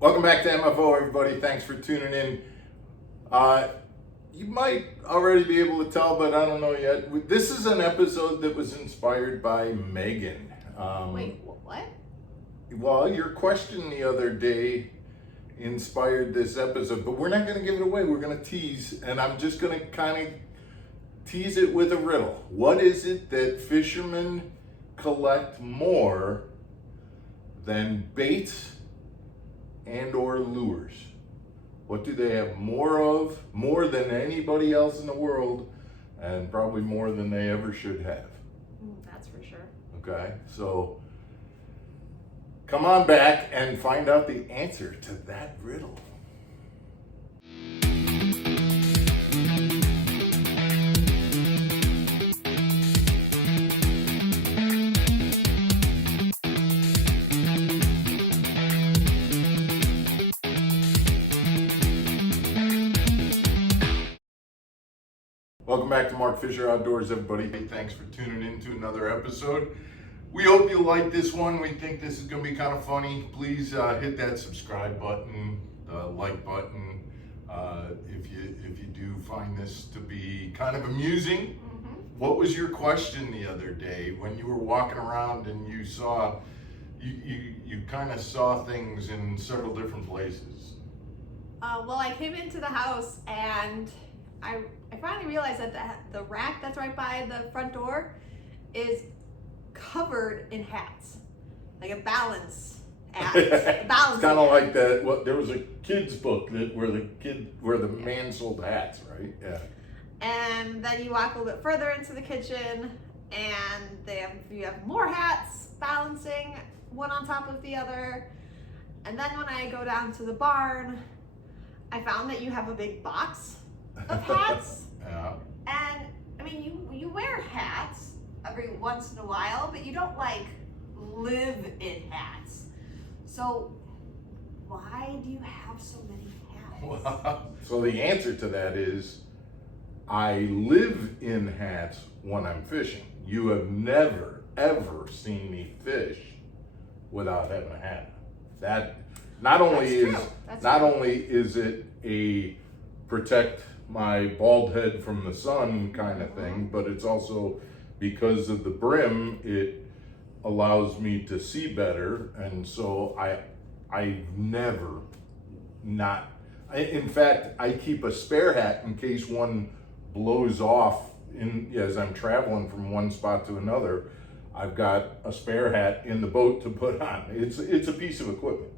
Welcome back to MFO, everybody. Thanks for tuning in. You might already be able to tell, but I don't know yet. This is an episode that was inspired by Megan. Wait, what? Well, your question the other day inspired this episode, but we're not going to give it away. We're going to tease, and I'm just going to kind of tease it with a riddle. What is it that fishermen collect more than baits and or lures? What do they have more of, more than anybody else in the world, and probably more than they ever should have? That's for sure. Okay, so come on back and find out the answer to that riddle. Welcome back to Mark Fisher Outdoors, everybody. Thanks for tuning in to another episode. We hope you like this one. We think this is going to be kind of funny. Please hit that subscribe button, the like button, if you do find this to be kind of amusing. What was your question the other day when you were walking around and you saw, you kind of saw things in several different places? Well, I came into the house and I finally realized that the rack that's right by the front door is covered in hats, like a balance act. It's kind of like that. What there was a kid's book that where the man sold hats, right? Yeah. And then you walk a little bit further into the kitchen, and you have more hats balancing one on top of the other. And then when I go down to the barn, I found that you have a big box of hats. Yeah. And I mean, you wear hats every once in a while, but you don't like live in hats. So why do you have so many hats? Well, so the answer to that is I live in hats when I'm fishing. You have never ever seen me fish without having a hat. That not only is it a protect my bald head from the sun kind of thing, but it's also because of the brim, it allows me to see better. And so I never in fact, I keep a spare hat in case one blows off as I'm traveling from one spot to another. I've got a spare hat in the boat to put on. It's a piece of equipment.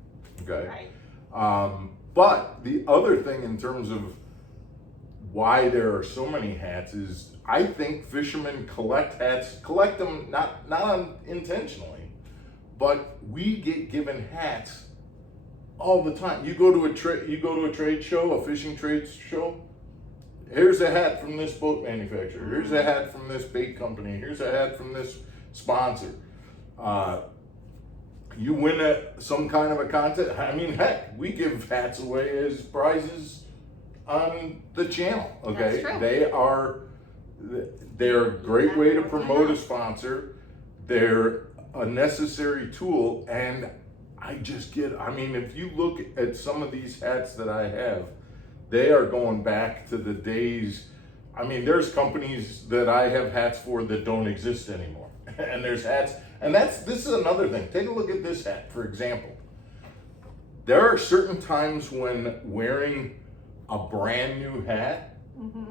Okay. Right. But the other thing in terms of why there are so many hats is I think fishermen collect them not intentionally, but we get given hats all the time. You go to a trade show, a fishing trade show. Here's a hat from this boat manufacturer. Here's a hat from this bait company. Here's a hat from this sponsor. You win some kind of a contest. I mean, heck, we give hats away as prizes on the channel. Okay, That's true. they're a great way to promote a sponsor. They're a necessary tool, and I mean, if you look at some of these hats that I have, they are going back to the days. I mean, there's companies that I have hats for that don't exist anymore. And there's hats, and this is another thing. Take a look at this hat, for example. There are certain times when wearing a brand new hat,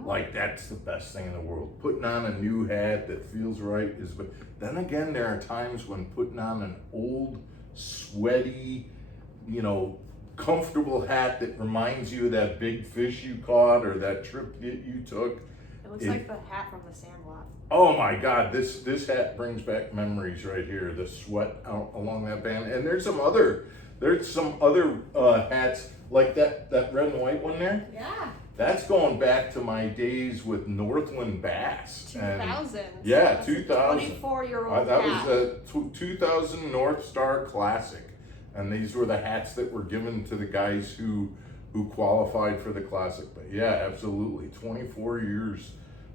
like that's the best thing in the world. Putting on a new hat that feels right is, but then again, there are times when putting on an old, sweaty, comfortable hat that reminds you of that big fish you caught or that trip that you took. It looks like the hat from the Sandlot. Oh my God, this hat brings back memories right here. The sweat out along that band. And there's some other hats like that red and white one there. Yeah. That's going back to my days with Northland Bass. 2000. Yeah, So 2000. 24-year-old That hat. was a 2000 North Star Classic. And these were the hats that were given to the guys who qualified for the Classic. But yeah, absolutely. 24 years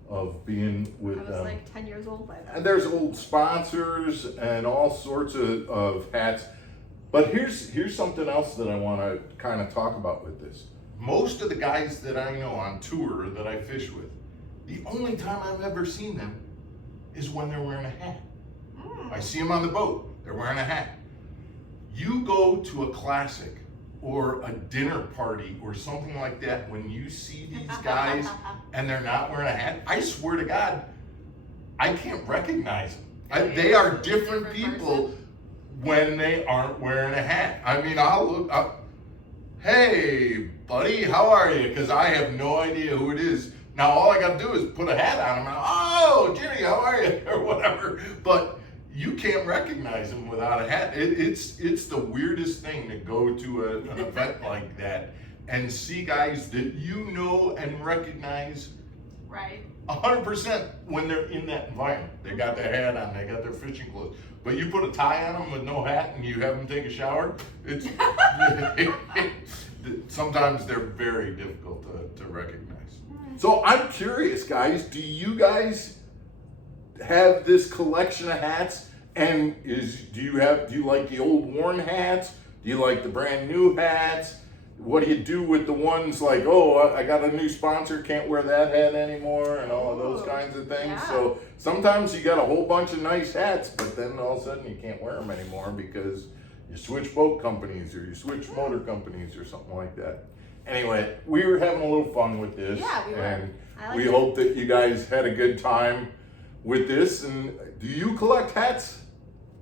of being with them. I was like 10 years old by then. And there's old sponsors and all sorts of hats. But here's something else that I want to kind of talk about with this. Most of the guys that I know on tour that I fish with, the only time I've ever seen them is when they're wearing a hat. I see them on the boat, they're wearing a hat. You go to a classic or a dinner party or something like that, when you see these guys and they're not wearing a hat, I swear to God, I can't recognize them. They are different people when they aren't wearing a hat. I mean, I'll look up, hey buddy, how are you? Because I have no idea who it is. Now all I got to do is put a hat on them. Oh, Jimmy, how are you? Or whatever. But you can't recognize them without a hat. It's the weirdest thing to go to an event like that and see guys that you know and recognize Right. 100% when they're in that environment. They got their hat on, they got their fishing clothes. But you put a tie on them with no hat and you have them take a shower, it's sometimes they're very difficult to recognize. So I'm curious, guys, do you guys have this collection of hats? And do you like the old worn hats? Do you like the brand new hats? What do you do with the ones like, oh, I got a new sponsor, can't wear that hat anymore, and all of those kinds of things? Yeah. So sometimes you got a whole bunch of nice hats, but then all of a sudden you can't wear them anymore because you switch boat companies or you switch motor companies or something like that. Anyway, we were having a little fun with this. Yeah, we were. And I like we it. hope that you guys had a good time with this. And do you collect hats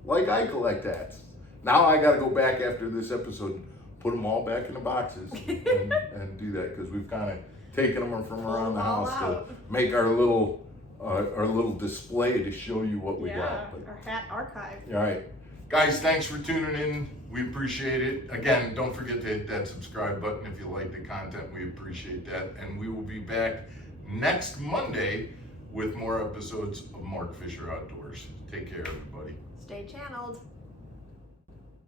like I collect hats? Now I got to go back after this episode, put them all back in the boxes and do that, because we've kind of taken them from around the them all house to out. make our little display to show you what we Yeah, got. But, our hat archive. all right, guys, thanks for tuning in. We appreciate it. Again, don't forget to hit that subscribe button if you like the content. We appreciate that, and we will be back next Monday with more episodes of Mark Fisher Outdoors. Take care, everybody. Stay channeled.